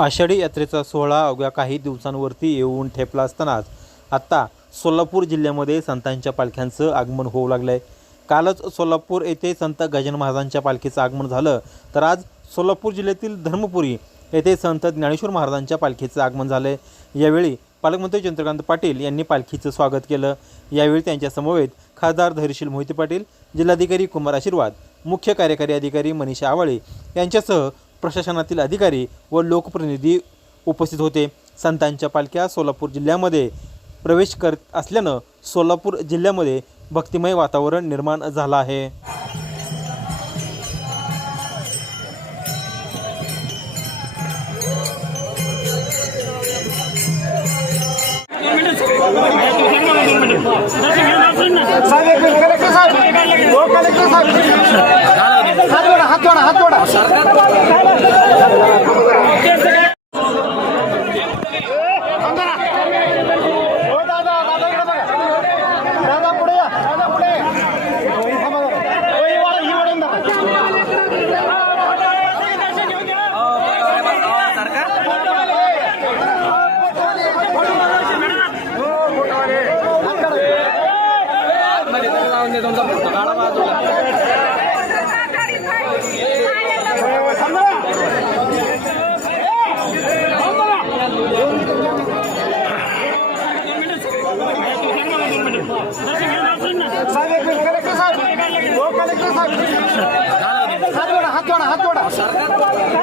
आषाढी यात्रेचा सोहळा अवघ्या काही दिवसांवरती येऊन ठेपला असतानाच आत्ता सोलापूर जिल्ह्यामध्ये संतांच्या पालख्यांचं आगमन होऊ लागलं आहे कालच सोलापूर येथे संत गजानन महाराजांच्या पालखीचं आगमन झालं तर आज सोलापूर जिल्ह्यातील धर्मपुरी येथे संत ज्ञानेश्वर महाराजांच्या पालखीचं आगमन झालं आहे यावेळी पालकमंत्री चंद्रकांत पाटील यांनी पालखीचं स्वागत केलं. यावेळी त्यांच्यासमवेत खासदार धैर्यशील मोहिते पाटील जिल्हाधिकारी कुमार आशीर्वाद मुख्य कार्यकारी अधिकारी मनीषा आवाळे यांच्यासह प्रशासनातील अधिकारी व लोकप्रतिनिधी उपस्थित होते. संतांच्या पालख्या सोलापूर जिल्ह्यामध्ये प्रवेश करत असल्यानं सोलापूर जिल्ह्यामध्ये भक्तिमय वातावरण निर्माण झालं आहे. साहेब कलेक्टर साहेब कलेक्टर साहेब कलेक्टर साहेब हो कलेक्टर साहेब हात जोडा हात जोडा हात जोडा